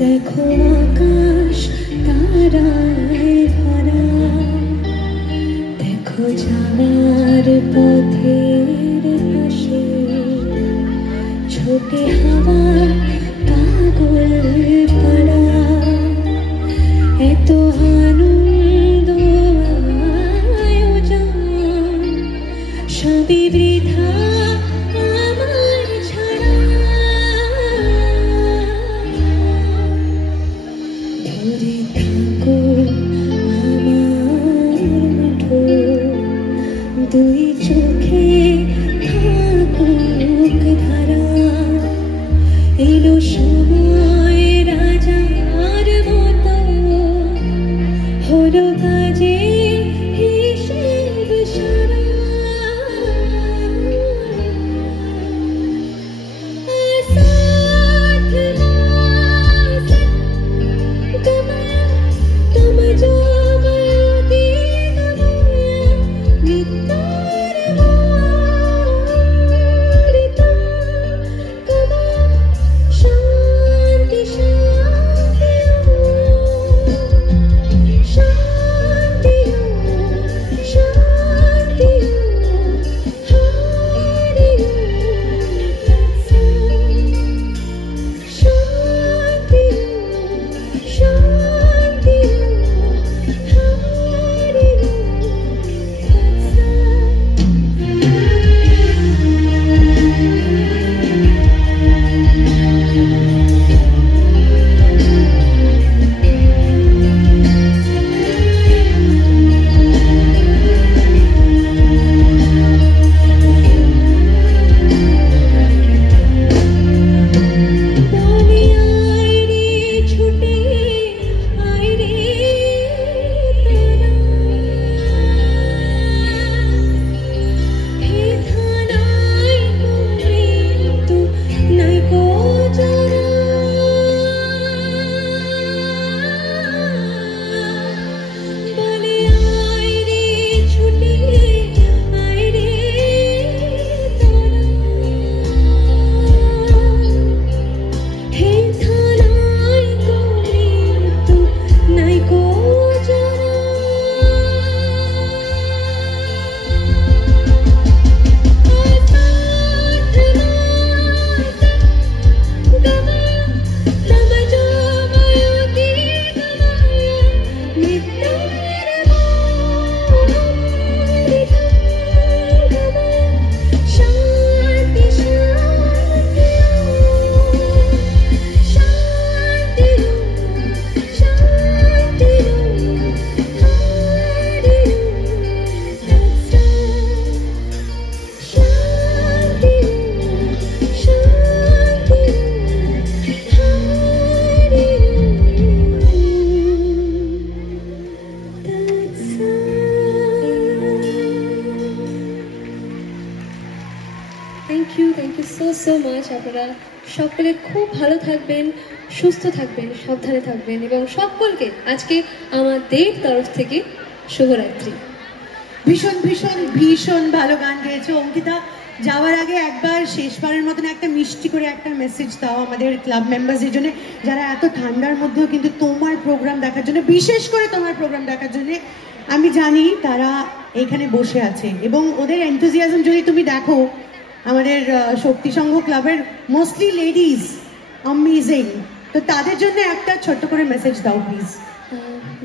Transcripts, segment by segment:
দেখো আকাশ তারায় ভরা, দেখো যাওয়ার পথের পাশে ছোটে হাওয়া পাগল পাড়া, এত আনন্দ আয়োজন সবই বৃথা আমার ছাড়া। ধরে থাকো আমার মুঠো, দুই চোখে থাকুক ধারা, এলো সময় রাজার মতো, হলো কাজে হিসেব সারা। Thank you so much. আপনারা সকলে খুব ভালো থাকবেন, সুস্থ থাকবেন, সাবধানে থাকবেন এবং সকলকে আজকে আমাদের তরফ থেকে শুভরাত্রি। ভীষণ ভীষণ ভীষণ ভালো গান গেয়েছো অঙ্কিতা। যাওয়ার আগে একবার শেষবারের মতন একটা মিষ্টি করে একটা মেসেজ দাও আমাদের ক্লাব মেম্বারসদের জন্য, যারা এত ঠান্ডার মধ্যেও কিন্তু তোমার প্রোগ্রাম দেখার জন্য, বিশেষ করে তোমার প্রোগ্রাম দেখার জন্য আমি জানি তারা এখানে বসে আছে, এবং ওদের এনথুজিয়াজম যদি তুমি দেখো, আমাদের শক্তি সংঘ ক্লাবের মোস্টলি লেডিজ, অ্যামেজিং। তো তাদের জন্য একটা ছোট্ট করে মেসেজ দাও প্লিজ।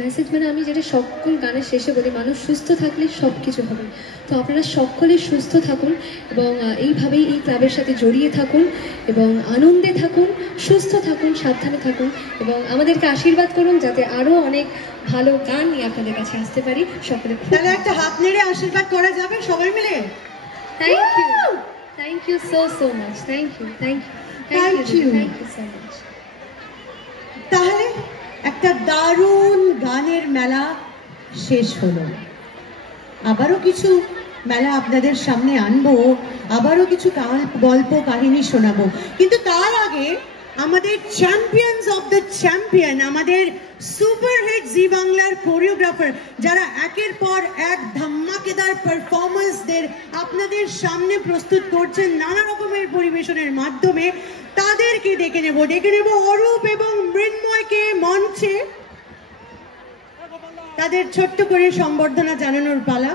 মেসেজ মানে আমি যেটা সকল গানের শেষে বলি, মানুষ সুস্থ থাকলে সব কিছু হবে। তো আপনারা সকলে সুস্থ থাকুন এবং এইভাবেই এই ক্লাবের সাথে জড়িয়ে থাকুন এবং আনন্দে থাকুন, সুস্থ থাকুন, সাবধানে থাকুন এবং আমাদেরকে আশীর্বাদ করুন যাতে আরও অনেক ভালো গান নিয়ে আপনাদের কাছে আসতে পারি। সকলে তাহলে একটা হাত নেড়ে আশীর্বাদ করা যাবে সবাই মিলে? Thank you so much. Thank you so much. তাহলে একটা দারুণ গানের মেলা শেষ হলো। আবারও কিছু মেলা আপনাদের সামনে আনবো, আবারও কিছু গল্প কাহিনী শোনাবো, কিন্তু তার আগে আমাদের চ্যাম্পিয়ন্স অফ দ্য চ্যাম্পিয়ন, আমাদের সুপারহিট জি বাংলার কোরিওগ্রাফার, যারা একের পর এক ধামাকেদার পারফরমেন্সদের আপনাদের সামনে প্রস্তুত করছেন নানা রকমের পরিবেশনের মাধ্যমে, তাদেরকে ডেকে নেব অরূপ এবং মৃন্ময়কে মঞ্চে। তাদের ছোট্ট করে সম্বর্ধনা জানানোর পালা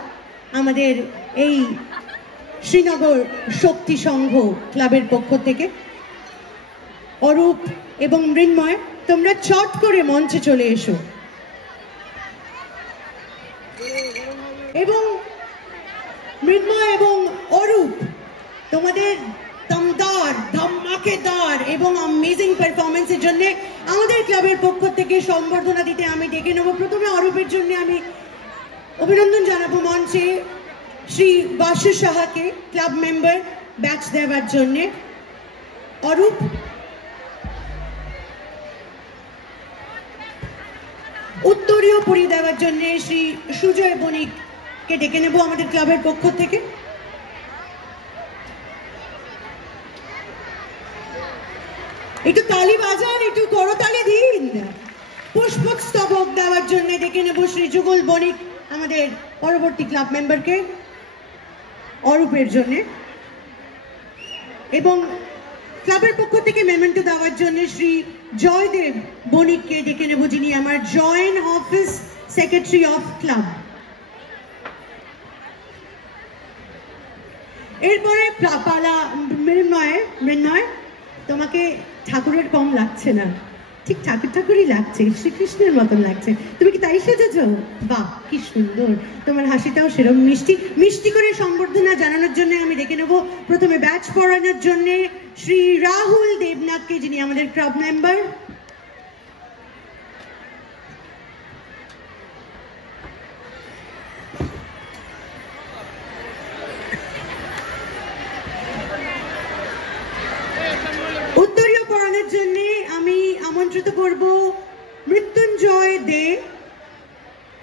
আমাদের এই শ্রীনগর শক্তি সংঘ ক্লাবের পক্ষ থেকে। অরূপ এবং মৃন্ময়, তোমরা চট করে মঞ্চে চলে এসো এবং মৃন্ময় এবং অরূপ, তোমাদের দমদার, ধামাকেদার এবং অ্যামেজিং পারফরমেন্সের জন্য আমাদের ক্লাবের পক্ষ থেকে সম্বর্ধনা দিতে আমি ডেকে নেব। প্রথমে অরূপের জন্য আমি অভিনন্দন জানাবো মঞ্চে শ্রী বাসু সাহাকে, ক্লাব মেম্বার, ব্যাচ দেওয়ার জন্য। অরূপ, উত্তরীয় পরিয়ে দেওয়ার জন্য শ্রী সুজয় বণিককে ডেকে নেব আমাদের ক্লাবের পক্ষ থেকে। একটু তালি বাজান, একটু করতালি দিন। পুষ্পস্তবক দেওয়ার জন্য ডেকে নেব শ্রী যুগল বণিক, আমাদের পরবর্তী ক্লাব মেম্বারকে অরূপের জন্য। এবং ক্লাবের পক্ষ থেকে মেমেন্টো দেওয়ার জন্য শ্রী জয়দেব বণিককে ডেকে নেব, যিনি আমার joint office secretary of club. এরপরে পালা মৃন্ময়, তোমাকে ঠাকুরের কম লাগছে না, ঠিক ঠাকুরই লাগছে, শ্রীকৃষ্ণের মতন লাগছে। তুমি কি তাই সেজেছ? বাহ, কি সুন্দর, তোমার হাসিটাও সেরকম মিষ্টি করে সম্বর্ধনা জানানোর জন্য আমি ডেকে নেব প্রথমে ব্যাচ পড়ানোর জন্য শ্রী রাহুল দেবনাথকে, যিনি আমাদের ক্লাব মেম্বার। উত্তরীয় পড়ানোর জন্য আমি আমন্ত্রিত করব মৃত্যুঞ্জয় দে,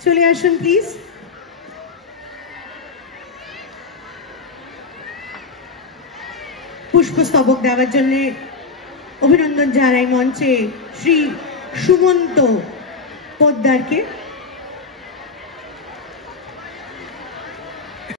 চলে আসুন প্লিজ। পুষ্পস্তবক দেওয়ার জন্য অভিনন্দন জানাই মঞ্চে শ্রী সুমন্ত পোদ্দারকে।